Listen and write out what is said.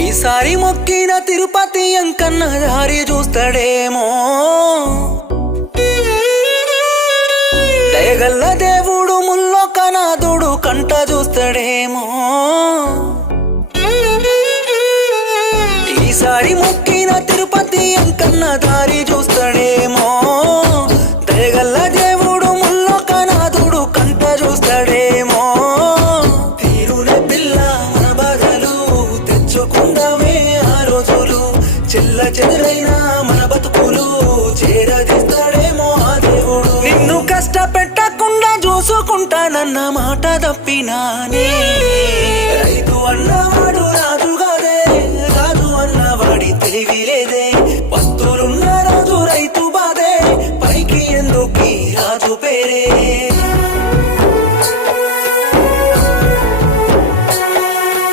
ఈసారి మొక్కిన తిరుపతి అంకన్న దారి చూస్తాడేమో. దయగల్ల దేవుడు ముల్లోకనాథుడు కంట చూస్తాడేమో. ఈసారి మొక్కిన తిరుపతి అంకన్న దారి చూస్తాడేమో. దయగల్ల దేవుడు ముల్లోకనాథుడు కంట చూస్తాడేమో. తీరునే పిల్ల మన బాధలు తెచ్చుకుందామే ఆ రోజులు. చెల్ల చెదురైనా మన బతుకులు చేరదీస్తాడేమో ఆ దేవుడు. నిన్ను కష్టపెట్టకుండా చూసుకుంటానన్న మాట తప్పినానే.